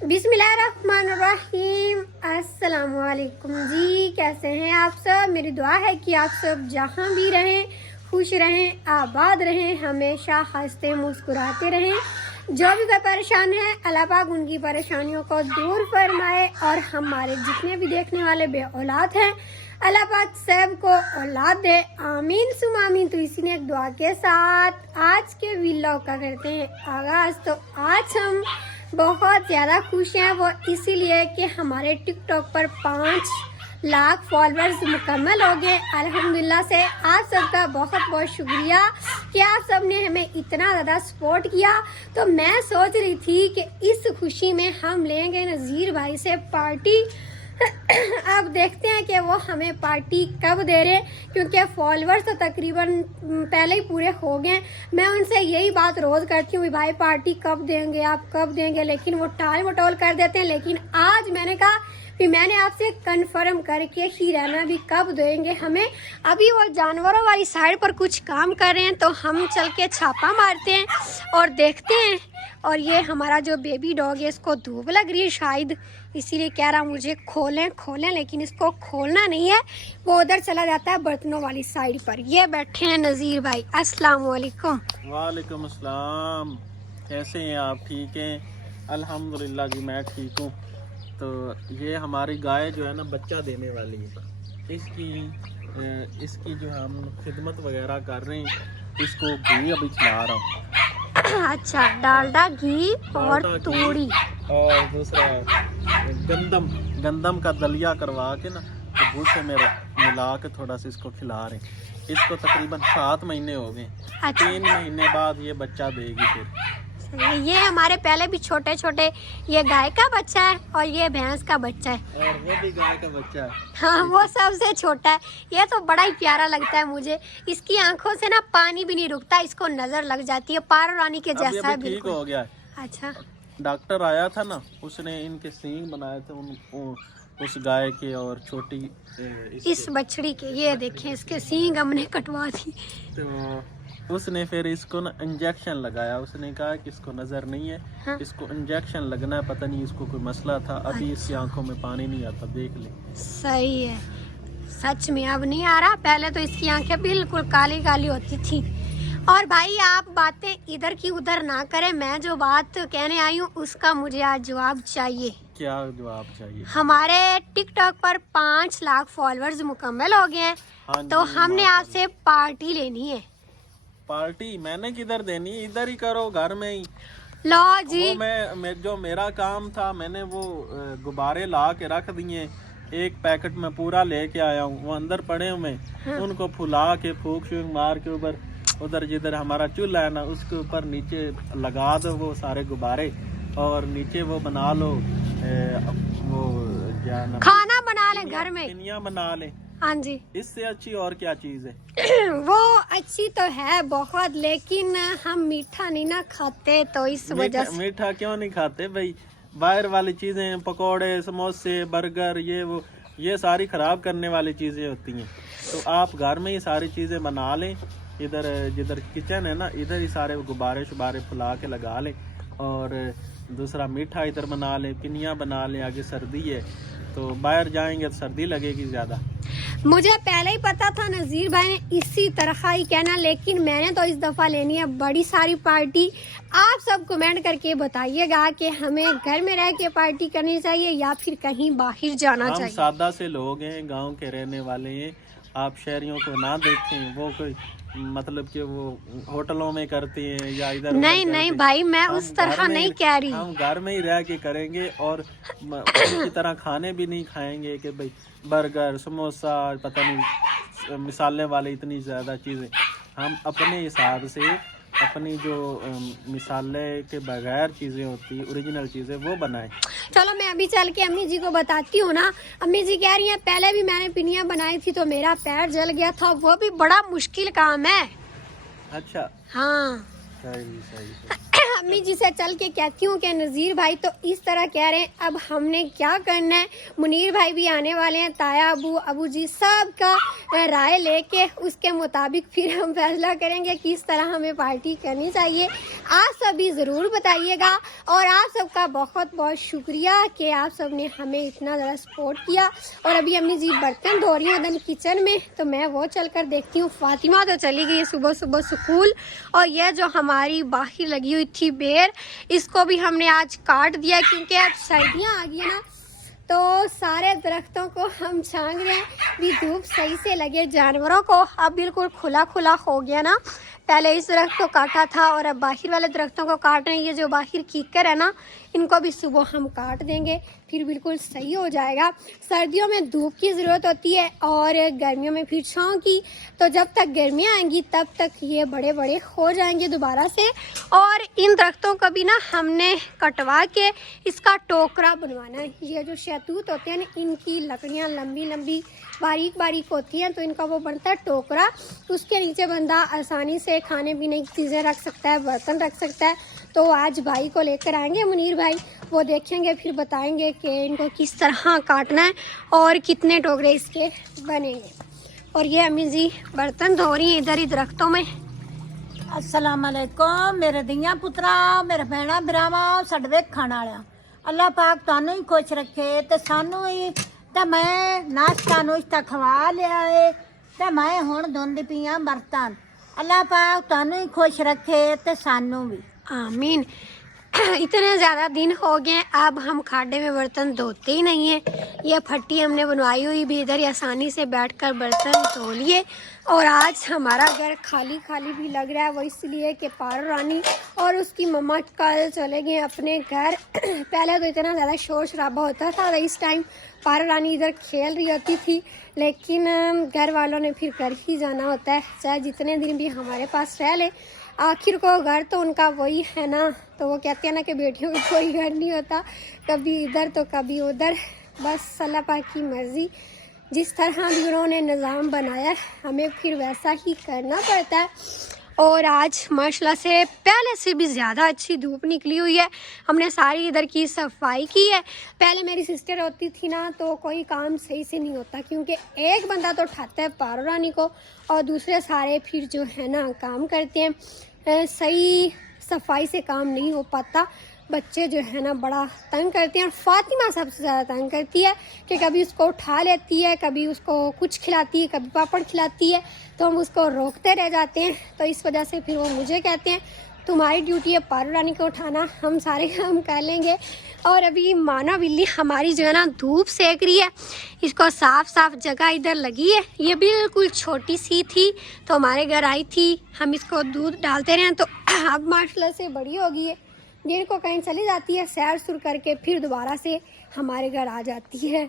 बिस्मिल्लाहिर्रहमानिर्रहीम। अस्सलामुअलैकुम जी, कैसे हैं आप सब। मेरी दुआ है कि आप सब जहाँ भी रहें खुश रहें, आबाद रहें, हमेशा हंसते मुस्कुराते रहें। जो भी कोई परेशान है अल्लाह पाक उनकी परेशानियों को दूर फरमाए और हमारे जितने भी देखने वाले बे औलाद हैं अल्लाह पाक सब को औलाद दे, आमीन सुम आमीन। तो इसी ने एक दुआ के साथ आज के व्लॉग का करते हैं आगाज़। तो आज हम बहुत ज़्यादा खुश हैं, वो इसीलिए कि हमारे टिकटॉक पर 5 लाख फॉलोअर्स मुकम्मल हो गए अल्हम्दुलिल्लाह से। आप सबका बहुत बहुत शुक्रिया कि आप सब ने हमें इतना ज़्यादा सपोर्ट किया। तो मैं सोच रही थी कि इस खुशी में हम लेंगे नज़ीर भाई से पार्टी। अब देखते हैं कि वो हमें पार्टी कब दे रहे, क्योंकि फॉलोअर्स तो तकरीबन पहले ही पूरे हो गए। मैं उनसे यही बात रोज़ करती हूँ, भाई पार्टी कब देंगे, आप कब देंगे, लेकिन वो टाल मटोल कर देते हैं। लेकिन आज मैंने कहा कि मैंने आपसे कंफर्म करके ही रहना भी कब देंगे हमें। अभी वो जानवरों वाली साइड पर कुछ काम कर रहे हैं, तो हम चल के छापा मारते हैं और देखते हैं। और ये हमारा जो बेबी डॉग है इसको धूप लग रही है शायद, इसीलिए कह रहा मुझे खोलें खोलें, लेकिन इसको खोलना नहीं है, वो उधर चला जाता है बर्तनों वाली साइड पर। ये बैठे हैं नज़ीर भाई। अस्सलाम वालेकुम। वालेकुम अस्सलाम। कैसे हैं आप? ठीक हैं? अल्हम्दुलिल्लाह जी, मैं ठीक हूँ। तो ये हमारी गाय जो है ना बच्चा देने वाली है, इसकी जो हम खिदमत वगैरह कर रहे हैं, इसको घी अभी खिला रहा हूँ। अच्छा, डालडा घी और तूड़ी और दूसरा गंदम का दलिया करवा के ना तो भूसे में मिला के थोड़ा सा इसको खिला रहे हैं। इसको तकरीबन 7 महीने हो गए। अच्छा। 3 महीने बाद ये बच्चा देगी फिर। ये हमारे पहले भी छोटे छोटे, ये गाय का बच्चा है और ये भैंस का बच्चा है और वो भी गाय का बच्चा है। हाँ, वो सबसे छोटा है। ये तो बड़ा ही प्यारा लगता है मुझे। इसकी आंखों से ना पानी भी नहीं रुकता, इसको नजर लग जाती है, पारो रानी के जैसा है ठीक बिल्कुल। हो गया है। अच्छा, डॉक्टर आया था ना, उसने इनके सींग बनाए थे उस गाय के और छोटी इस बछड़ी के। ये देखें इसके सींग हमने कटवा दी। तो उसने फिर इसको ना इंजेक्शन लगाया। उसने कहा कि इसको नज़र नहीं है, हाँ? इसको इंजेक्शन लगना है। पता नहीं इसको कोई मसला था, अभी इसकी आंखों में पानी नहीं आता, देख ले। सही है, सच में अब नहीं आ रहा। पहले तो इसकी आंखें बिल्कुल काली काली होती थी। और भाई आप बातें इधर की उधर ना करें, मैं जो बात कहने आई हूँ उसका मुझे आज जवाब चाहिए। क्या जवाब चाहिए? हमारे टिकटॉक पर 5 लाख फॉलोअर्स मुकम्मल हो गए हैं। हाँ तो जी, हमने आपसे पार्टी लेनी है। पार्टी मैंने किधर देनी, इधर ही करो, घर में ही। लो जी। वो मैं जो मेरा काम था, मैंने वो गुब्बारे ला के रख दिए। एक पैकेट में पूरा लेके आया हूँ, वो अंदर पड़े हुए। हाँ। उनको फुला के फूक शूक मार के ऊपर उधर जिधर हमारा चूल्हा है ना उसके ऊपर नीचे लगा दो वो सारे गुब्बारे, और नीचे वो बना लो वो क्या नाम, खाना बना ले घर में, पिनिया बना ले। हाँ जी। इससे अच्छी और क्या चीज है? वो अच्छी तो है बहुत, लेकिन हम मीठा नहीं ना खाते, तो इस वजह से। मीठा क्यों नहीं खाते भाई? बाहर वाली चीजें, पकोड़े, समोसे, बर्गर, ये सारी खराब करने वाली चीजें होती हैं। तो आप घर में ही सारी चीजें बना लें। इधर जिधर किचन है ना, इधर ही सारे गुब्बारे शुबारे फुला के लगा लें। और दूसरा मीठा इधर बना लें, पिनिया बना लें। आगे सर्दी है तो बाहर जाएंगे तो सर्दी लगेगी ज़्यादा। मुझे पहले ही पता था नज़ीर भाई ने इसी तरह ही कहना, लेकिन मैंने तो इस दफ़ा लेनी है बड़ी सारी पार्टी। आप सब कमेंट करके बताइएगा कि हमें घर में रह के पार्टी करनी चाहिए या फिर कहीं बाहर जाना चाहिए। हम सादा से लोग हैं, गांव के रहने वाले हैं। आप शहरियों को ना देखें, वो कोई मतलब कि वो होटलों में करते हैं या इधर नहीं नहीं भाई, मैं उस तरह नहीं कह रही। हम घर में ही रह के करेंगे और की तरह खाने भी नहीं खाएंगे कि भाई बर्गर, समोसा, पता नहीं मिसाले वाले इतनी ज़्यादा चीज़ें। हम अपने हिसाब से अपनी जो मिसाले के बगैर चीज़ें होती, ओरिजिनल चीज़ें, वो बनाएं। चलो मैं अभी चल के अम्मी जी को बताती हूँ ना। अम्मी जी कह रही हैं पहले भी मैंने पिनिया बनाई थी तो मेरा पैर जल गया था, वो भी बड़ा मुश्किल काम है। अच्छा, हाँ सही सही। अम्मी जी से चल के कहती हूँ कि नज़ीर भाई तो इस तरह कह रहे हैं, अब हमने क्या करना है। मुनीर भाई भी आने वाले हैं, ताया अबू जी सब का राय लेके उसके मुताबिक फिर हम फैसला करेंगे किस तरह हमें पार्टी करनी चाहिए। आप सभी ज़रूर बताइएगा और आप सबका बहुत बहुत शुक्रिया कि आप सब ने हमें इतना ज़्यादा सपोर्ट किया। और अभी अम्मी जी बर्तन धो रही हैं किचन में, तो मैं वो चल कर देखती हूँ। फातिमा तो चली गई सुबह सुबह स्कूल। और यह जो हमारी बाहर लगी हुई थी बेर, इसको भी हमने आज काट दिया क्योंकि अब सर्दियाँ आ गई है ना, तो सारे दरख्तों को हम छांग रहे हैं भी धूप सही से लगे जानवरों को। अब बिल्कुल खुला खुला हो गया ना, पहले इस दरख्त को काटा था और अब बाहर वाले दरख्तों को काट रहे हैं। ये जो बाहर कीकर है ना, इनको भी सुबह हम काट देंगे, फिर बिल्कुल सही हो जाएगा। सर्दियों में धूप की ज़रूरत होती है और गर्मियों में फिर छाँव की, तो जब तक गर्मियाँ आएंगी तब तक ये बड़े बड़े हो जाएंगे दोबारा से। और इन दरख्तों को भी ना हमने कटवा के इसका टोकरा बनवाना है। ये जो शहतूत होते हैं ना, इनकी लकड़ियाँ लंबी लंबी बारीक बारीक होती हैं, तो इनका वो बनता है टोकरा। उसके नीचे बंदा आसानी से खाने पीने की चीज़ें रख सकता है, बर्तन रख सकता है। तो आज भाई को लेकर आएंगे मुनीर भाई, वो देखेंगे फिर बताएंगे कि इनको किस तरह काटना है और कितने टोकरे इसके बनेंगे। और ये अम्मी जी बर्तन धो रही हैं इधर ही दरख्तों में। अस्सलाम वालेकुम मेरे धिया पुत्रा, मेरे भैणा भरावा, साडे वेखण वालिया, अल्लाह पाक तुहानू ही खुश रखे ते सानू ही। ते मैं नाश्ता नुश्ता खवा लिया है ते मैं हुण धोंदी पई आं बर्तन। अल्लाह पाक तुहानू ही खुश रखे ते सानू भी, आमीन। इतने ज़्यादा दिन हो गए, अब हम खाडे में बर्तन धोते ही नहीं हैं। ये फट्टी हमने बनवाई हुई भी इधर ही आसानी से बैठकर बर्तन धो लिए। और आज हमारा घर खाली खाली भी लग रहा है, वो इसलिए कि पारो रानी और उसकी मम्मा कल चले गए अपने घर। पहले तो इतना ज़्यादा शोर शराबा होता था, इस टाइम पारो रानी इधर खेल रही होती थी, लेकिन घर वालों ने फिर घर ही जाना होता है, चाहे जितने दिन भी हमारे पास रह ले। आखिर को घर तो उनका वही है ना, तो वो कहते हैं ना कि बेटियों का कोई घर नहीं होता, कभी इधर तो कभी उधर, बस अल्लाह पाक की मर्ज़ी। जिस तरह भी उन्होंने निज़ाम बनाया हमें फिर वैसा ही करना पड़ता है। और आज माशाल्लाह से पहले से भी ज़्यादा अच्छी धूप निकली हुई है। हमने सारी इधर की सफाई की है। पहले मेरी सिस्टर होती थी ना, तो कोई काम सही से नहीं होता, क्योंकि एक बंदा तो उठाता है पारो रानी को और दूसरे सारे फिर जो है ना काम करते हैं। सही सफाई से काम नहीं हो पाता, बच्चे जो है ना बड़ा तंग करते हैं। और फातिमा सबसे ज़्यादा तंग करती है कि कभी उसको उठा लेती है, कभी उसको कुछ खिलाती है, कभी पापड़ खिलाती है, तो हम उसको रोकते रह जाते हैं। तो इस वजह से फिर वो मुझे कहते हैं तुम्हारी ड्यूटी है पारो रानी को उठाना, हम सारे काम कर लेंगे। और अभी माना बिल्ली हमारी जो है ना धूप सेक रही है, इसको साफ साफ जगह इधर लगी है। ये बिल्कुल छोटी सी थी तो हमारे घर आई थी, हम इसको दूध डालते रहे तो अब माशाल्लाह से बड़ी हो गई है। दिन को कहीं चली जाती है सैर सुर करके, फिर दोबारा से हमारे घर आ जाती है।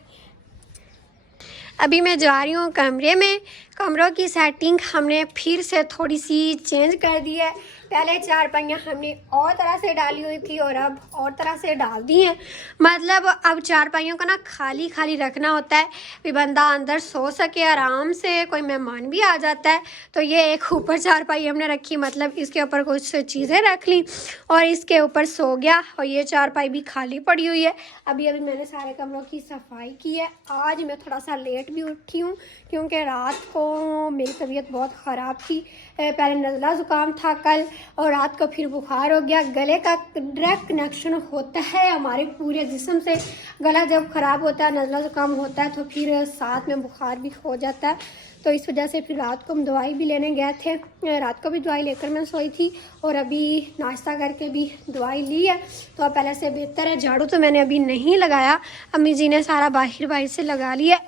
अभी मैं जा रही हूँ कमरे में। कमरों की सेटिंग हमने फिर से थोड़ी सी चेंज कर दी है। पहले चारपाइयाँ हमने और तरह से डाली हुई थी और अब और तरह से डाल दी हैं। मतलब अब चारपाइयों को ना खाली खाली रखना होता है भी बंदा अंदर सो सके आराम से, कोई मेहमान भी आ जाता है तो ये एक ऊपर चारपाई हमने रखी, मतलब इसके ऊपर कुछ चीज़ें रख ली और इसके ऊपर सो गया। और ये चारपाई भी खाली पड़ी हुई है। अभी मैंने सारे कमरों की सफाई की है। आज मैं थोड़ा सा लेट भी उठी हूँ क्योंकि रात को मेरी तबीयत बहुत ख़राब थी। पहले नज़ला ज़ुकाम था कल और रात को फिर बुखार हो गया। गले का डायरेक्ट कनेक्शन होता है हमारे पूरे जिस्म से। गला जब ख़राब होता है, नज़ला ज़ुकाम होता है, तो फिर साथ में बुखार भी हो जाता है। तो इस वजह से फिर रात को हम दवाई भी लेने गए थे। रात को भी दवाई लेकर मैं सोई थी और अभी नाश्ता करके भी दवाई ली है, तो अब पहले से बेहतर है। झाड़ू तो मैंने अभी नहीं लगाया, अम्मी जी ने सारा बाहर से लगा लिया।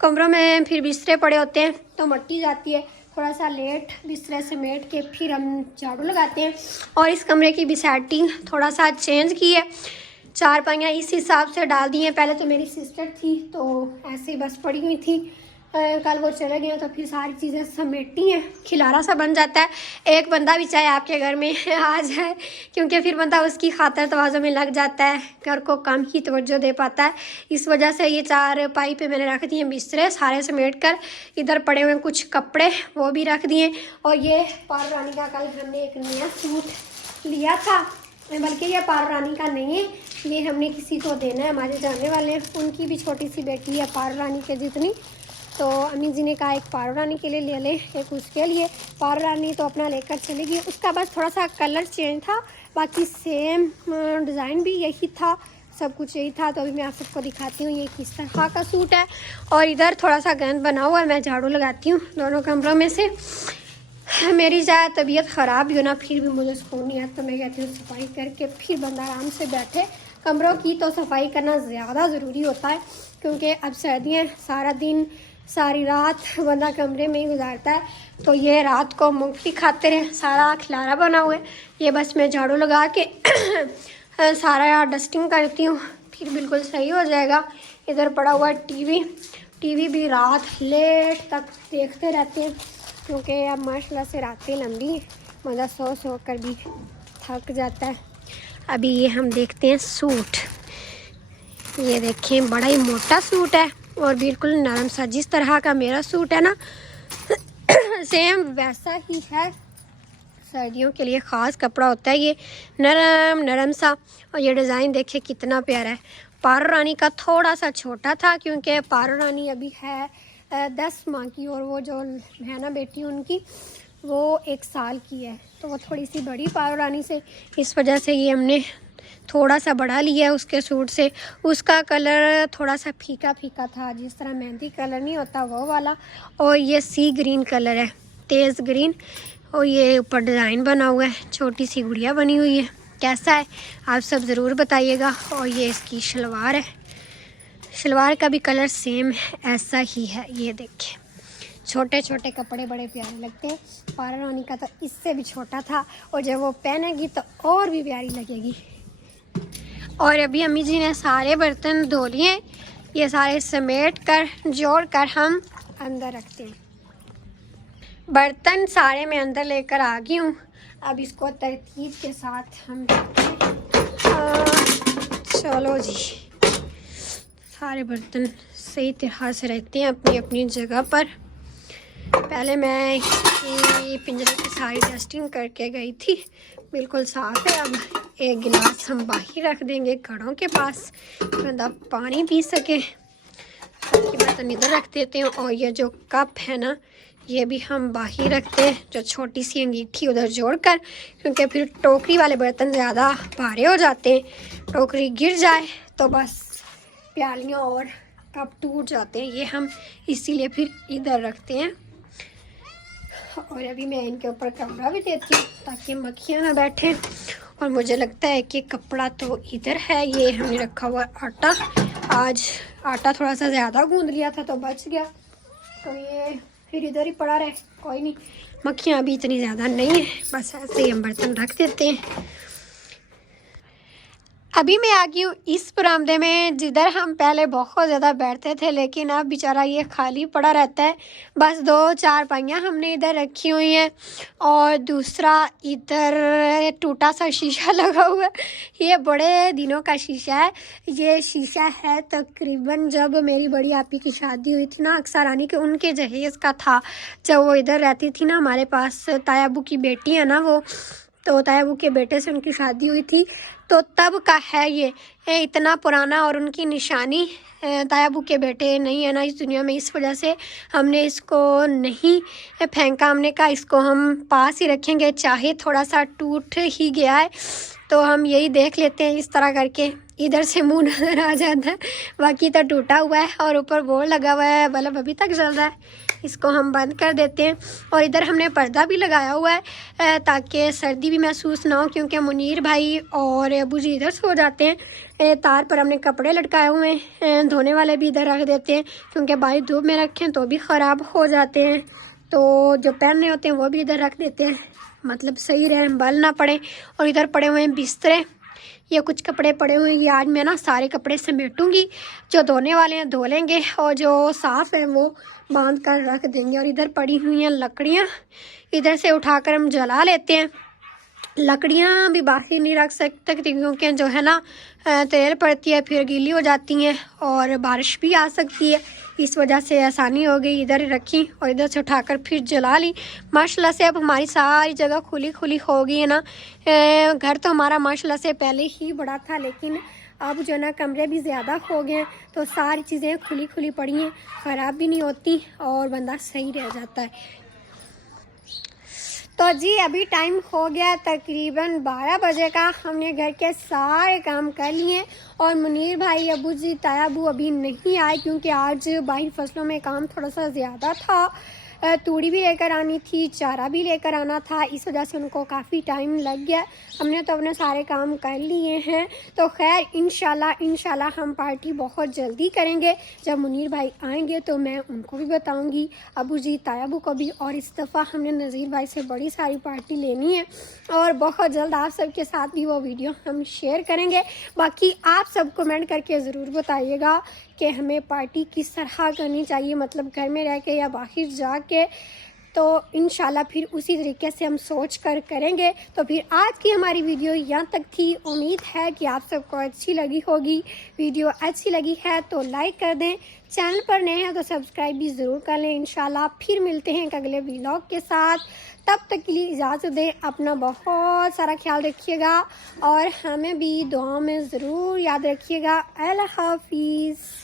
कमरों में फिर बिस्तरे पड़े होते हैं तो मट्टी जाती है, थोड़ा सा लेट बिस्तरे समेट के फिर हम झाड़ू लगाते हैं। और इस कमरे की भी सेटिंग थोड़ा सा चेंज की है। चारपाइयाँ इस हिसाब से डाल दी हैं। पहले तो मेरी सिस्टर थी तो ऐसे ही बस पड़ी हुई थी, कल वो चले गए तो फिर सारी चीज़ें समेटी हैं। खिलारा सा बन जाता है, एक बंदा भी चाहे आपके घर में आ जाए, क्योंकि फिर बंदा उसकी खातर तवाज़ो में लग जाता है, घर को कम ही तवज्जो दे पाता है। इस वजह से ये चारपाई पे मैंने रख दिए बिस्तरे सारे समेट कर। इधर पड़े हुए कुछ कपड़े वो भी रख दिए। और ये पारो रानी का कल हमने एक नया सूट लिया था, बल्कि ये पारो रानी का नहीं है, ये हमने किसी को देना है, हमारे जानने वाले हैं, उनकी भी छोटी सी बेटी है पारो रानी के जितनी। तो अम्मी जी ने कहा एक पारो रानी के लिए ले ले, एक उसके लिए। पारो रानी तो अपना लेकर चलेगी, उसका बस थोड़ा सा कलर चेंज था, बाकी सेम डिज़ाइन भी यही था, सब कुछ यही था। तो अभी मैं आप सबको दिखाती हूँ ये किस तरह का सूट है। और इधर थोड़ा सा गंद बना हुआ है, मैं झाड़ू लगाती हूँ दोनों कमरों में से। मेरी चाहे तबीयत ख़राब भी हो ना, फिर भी मुझे सुकून नहीं आता, तो मैं कहती हूँ सफाई करके फिर बंदा आराम से बैठे। कमरों की तो सफाई करना ज़्यादा ज़रूरी होता है, क्योंकि अब सर्दियाँ, सारा दिन सारी रात बंदा कमरे में ही गुजारता है। तो ये रात को मूंगफली खाते रहे, सारा खिलारा बना हुआ है, ये बस मैं झाड़ू लगा के सारा डस्टिंग करती हूँ, फिर बिल्कुल सही हो जाएगा। इधर पड़ा हुआ टीवी भी रात लेट तक देखते रहते हैं, क्योंकि अब माशाल्लाह से रातें लंबी हैं, बंदा सो कर भी थक जाता है। अभी ये हम देखते हैं सूट, ये देखें बड़ा ही मोटा सूट है और बिल्कुल नरम सा, जिस तरह का मेरा सूट है ना सेम वैसा ही है। सर्दियों के लिए ख़ास कपड़ा होता है ये, नरम नरम सा। और ये डिज़ाइन देखिए कितना प्यारा है। पारो रानी का थोड़ा सा छोटा था, क्योंकि पारो रानी अभी है 10 माह की, और वो जो है ना बेटी उनकी वो 1 साल की है, तो वो थोड़ी सी बड़ी पारो रानी से, इस वजह से ये हमने थोड़ा सा बढ़ा लिया है उसके सूट से। उसका कलर थोड़ा सा फीका फीका था, जिस तरह मेहंदी कलर नहीं होता वो वाला, और ये सी ग्रीन कलर है, तेज़ ग्रीन। और ये ऊपर डिज़ाइन बना हुआ है, छोटी सी गुड़िया बनी हुई है। कैसा है आप सब ज़रूर बताइएगा। और ये इसकी शलवार है, शलवार का भी कलर सेम ऐसा ही है। ये देखिए छोटे छोटे कपड़े बड़े प्यारे लगते हैं। पारो रानी का तो इससे भी छोटा था, और जब वो पहनेगी तो और भी प्यारी लगेगी। और अभी अम्मी जी ने सारे बर्तन धो लिए, ये सारे समेट कर जोड़ कर हम अंदर रखते हैं। बर्तन सारे मैं अंदर लेकर आ गई हूँ, अब इसको तरतीब के साथ हम चलो जी, सारे बर्तन सही तरह से रहते हैं अपनी अपनी जगह पर। पहले मैं इसकी पिंजरे की सारी डस्टिंग करके गई थी, बिल्कुल साफ़ है। अब एक गिलास हम बाहर रख देंगे घड़ों के पास, बंदा पानी पी सके। बर्तन इधर रख देते हैं, और ये जो कप है ना ये भी हम बाहर रखते हैं, जो छोटी सी अंगीठी उधर जोड़कर, क्योंकि फिर टोकरी वाले बर्तन ज़्यादा भारे हो जाते हैं, टोकरी गिर जाए तो बस प्यालियाँ और कप टूट जाते हैं। ये हम इसीलिए फिर इधर रखते हैं। और अभी मैं इनके ऊपर कपड़ा भी देती हूँ ताकि मक्खियाँ ना बैठें। और मुझे लगता है कि कपड़ा तो इधर है, ये हमने रखा हुआ आटा, आज आटा थोड़ा सा ज़्यादा गूंद लिया था तो बच गया, तो ये फिर इधर ही पड़ा रहे, कोई नहीं, मक्खियाँ अभी इतनी ज़्यादा नहीं है, बस ऐसे ही हम बर्तन रख देते हैं। अभी मैं आ गई हूँ इस बरामदे में, जिधर हम पहले बहुत ज़्यादा बैठते थे, लेकिन अब बेचारा ये खाली पड़ा रहता है। बस 2 चारपाइयाँ हमने इधर रखी हुई हैं, और दूसरा इधर टूटा सा शीशा लगा हुआ है। ये बड़े दिनों का शीशा है, ये शीशा है तकरीबन जब मेरी बड़ी आपी की शादी हुई थी ना अक्सर रानी के, उनके जहेज़ का था, जब वो इधर रहती थी ना हमारे पास। तायाबू की बेटी है ना वो, तो तायाबू के बेटे से उनकी शादी हुई थी, तो तब का है ये इतना पुराना। और उनकी निशानी तायाबू के बेटे नहीं है ना इस दुनिया में, इस वजह से हमने इसको नहीं फेंका। हमने कहा इसको हम पास ही रखेंगे, चाहे थोड़ा सा टूट ही गया है तो हम यही देख लेते हैं इस तरह करके, इधर से मुंह नज़र आ जाता है, बाकी तो टूटा हुआ है। और ऊपर बोर्ड लगा हुआ है, बल्ब अभी तक जल रहा है, इसको हम बंद कर देते हैं। और इधर हमने पर्दा भी लगाया हुआ है ताकि सर्दी भी महसूस ना हो, क्योंकि मुनीर भाई और अबू जी इधर सो जाते हैं। तार पर हमने कपड़े लटकाए हुए हैं, धोने वाले भी इधर रख देते हैं, क्योंकि बाहर धूप में रखें तो भी ख़राब हो जाते हैं, तो जो पहनने होते हैं वो भी इधर रख देते हैं, मतलब सही रहे, बल ना पड़े। और इधर पड़े हुए हैं बिस्तरे, ये कुछ कपड़े पड़े हुए हैं, ये आज मैं ना सारे कपड़े समेटूंगी, जो धोने वाले हैं धो लेंगे और जो साफ़ है वो बांध कर रख देंगे। और इधर पड़ी हुई हैं लकड़ियाँ, इधर से उठाकर हम जला लेते हैं, लकड़ियाँ भी बाहर नहीं रख सकते क्योंकि जो है ना तेल पड़ती है, फिर गीली हो जाती हैं और बारिश भी आ सकती है। इस वजह से आसानी हो गई, इधर ही रखी और इधर से उठाकर फिर जला ली। माशाल्लाह से अब हमारी सारी जगह खुली खुली हो गई है ना। घर तो हमारा माशाल्लाह से पहले ही बड़ा था, लेकिन अब जो ना कमरे भी ज़्यादा हो गए हैं, तो सारी चीज़ें खुली खुली पड़ी हैं, ख़राब भी नहीं होती और बंदा सही रह जाता है। तो जी अभी टाइम हो गया तकरीबन 12 बजे का। हमने घर के सारे काम कर लिए और मुनीर भाई, अबू जी, तायाबू अभी नहीं आए क्योंकि आज बाहर फसलों में काम थोड़ा सा ज़्यादा था। तूड़ी भी लेकर आनी थी, चारा भी लेकर आना था, इस वजह से उनको काफ़ी टाइम लग गया। हमने तो अपने सारे काम कर लिए हैं। तो खैर इंशाल्लाह हम पार्टी बहुत जल्दी करेंगे। जब मुनीर भाई आएंगे तो मैं उनको भी बताऊंगी, अबू जी, तायाबू को भी। और इस दफ़ा हमने नज़ीर भाई से बड़ी सारी पार्टी लेनी है और बहुत जल्द आप सबके साथ भी वो वीडियो हम शेयर करेंगे। बाकी आप सब कमेंट करके ज़रूर बताइएगा कि हमें पार्टी किस तरह करनी चाहिए, मतलब घर में रह के या बाहर जाके। तो इंशाल्लाह फिर उसी तरीके से हम सोच कर करेंगे। तो फिर आज की हमारी वीडियो यहाँ तक थी। उम्मीद है कि आप सबको अच्छी लगी होगी। वीडियो अच्छी लगी है तो लाइक कर दें, चैनल पर नए हैं तो सब्सक्राइब भी ज़रूर कर लें। इंशाल्लाह फिर मिलते हैं एक अगले व्लॉग के साथ। तब तक के लिए इजाज़त दें, अपना बहुत सारा ख्याल रखिएगा और हमें भी दुआओं में ज़रूर याद रखिएगा। अल्लाह हाफिज़।